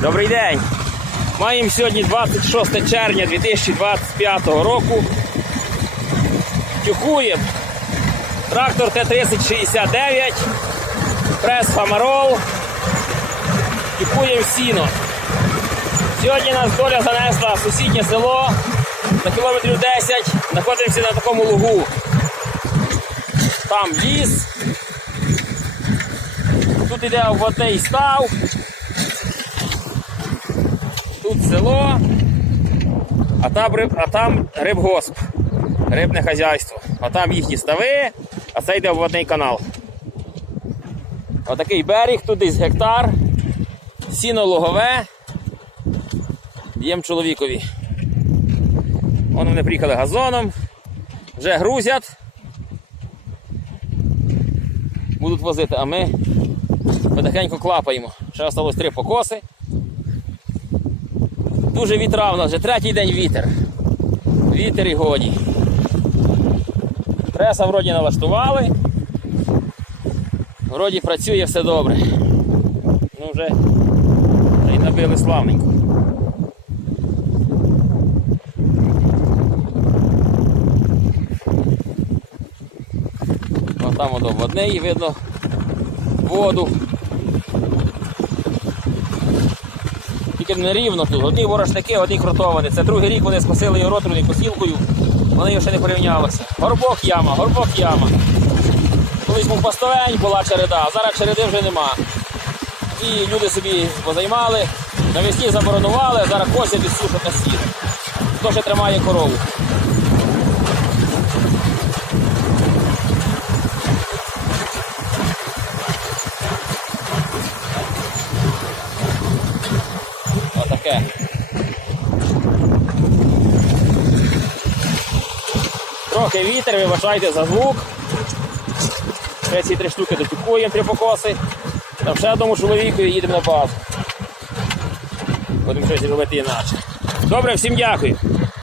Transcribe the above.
Добрий день. Маємо сьогодні 26 червня 2025 року. Тюкуємо трактор Т-3069, прес Фамарол. Тюкуємо сіно. Сьогодні нас доля занесла в сусіднє село на кілометрів 10. Знаходимося на такому лугу. Там ліс. Тут іде водний став. Село, а там, риб, а там рибгосп, рибне хазяйство. А там їхні стави, а це йде в водний канал. Отакий берег, тут десь гектар, сіно лугове. Б'єм чоловікові. Вон вони приїхали газоном, вже грузять. Будуть возити, а ми потихеньку клапаємо. Ще залишилось три покоси. Дуже вітра в нас, вже третій день вітер. Вітер і годі. Преса вроді налаштували. Вроді працює все добре. Ну вже, й набили славненько. Там воно водне і видно воду. Тільки нерівно тут. Одні ворошники, одні крутовані. Це другий рік вони спасили його роторною посілкою, вони ще не порівнялися. Горбок яма, горбок яма. Колись був пастовень, була череда, а зараз череди вже нема. І люди собі позаймали, навесні заборонували, зараз косять і сушать на сіно. Хто ще тримає корову? Отаке. Трохи вітер, вибачайте за звук. Ще ці три штуки дотікуємо три покоси. Там ще одному чоловіку і їдемо на базу. Будемо щось робити інакше. Добре, всім дякую.